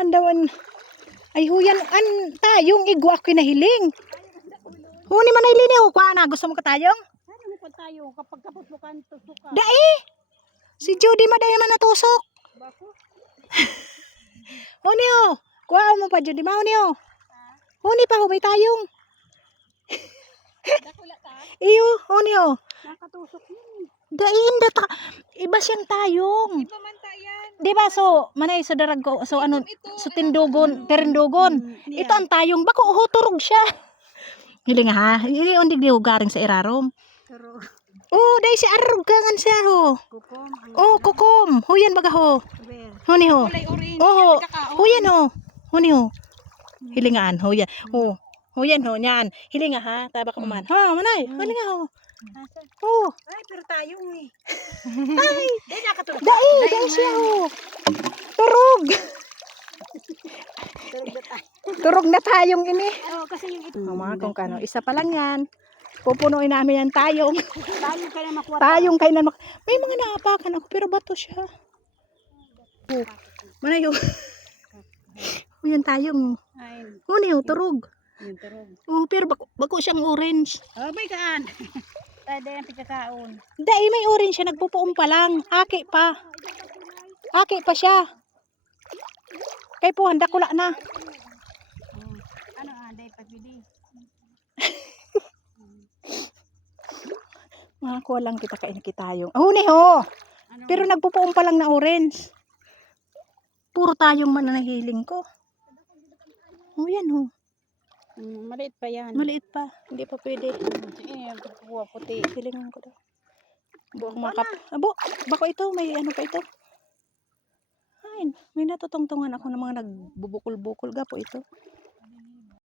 man daw ay huyan an tayong igwa ako kinahiling. Huni man ay lini ho kwa na gusto mo ka tayong? Ano mo pa tayo kapag kapot mo kan tusok ka. Dai. Si Judy maday naman natusok. Bako. Huni ho. Kuha mo pa Judy mahuni ho. Huni pa ho may tayong. Dakula ta. Iyo, huni ho. Nakatusok yun. Dai inda ta. Iba siyang tayong. Iba man tayan. Di ba so manay sa darag ko so ano so tindugon, perindugon. Ito ang tayong bako huturog siya. Hili nga ha. Hili undig di garing sa irarom. Pero Oh, dai si arog kangan siya ho. kukom. Oh, kukom. Huyan baga ho. Ber. Huni ho. Kulay orange. Oh, Kakao. huyan ho. Huni ho. Hilingaan ho yan. Oh, huyan ho yan. Hilinga ha. Taba ka uman. Ha, manay. Hilinga ho. Oh. Ay, pero tayo eh. Ay. Dahil nakatulog. Dai siya ho. Turog. Tulog na tayo. Turog na tayong ini. Oo, kasi yung ito. Mga kung kano. Isa pa lang yan. Pupunuin namin yan tayong. Tayo ka na makuha. Tayong kainan. May mga naapakan ako pero bato siya. Oh. Manay ho. Huyan tayong. Ay, Huni ho. Turog. yung turog. Oh, pero bako siyang orange. Oh, may kaan. Tayo din ang pagkakaon. Dai may orange siya. Nagpupuong pa lang. Aki pa. Aki pa siya. Kay po, handa kula na. Ano day pagbili? Makakuha lang kita kain kitayong. Huni ho. Ano? Pero nagpupuong pa lang na orange. Puro tayong mananahiling ko. Oh, yan ho. Maliit pa yan. Maliit pa. Hindi pa pwede. Eh, buwa puti. Hilingan ko daw. Buwak makap. Abo, bako ito. May ano pa ito. Ay, may natutungtungan ako ng mga nagbubukol-bukol. Gapo ito.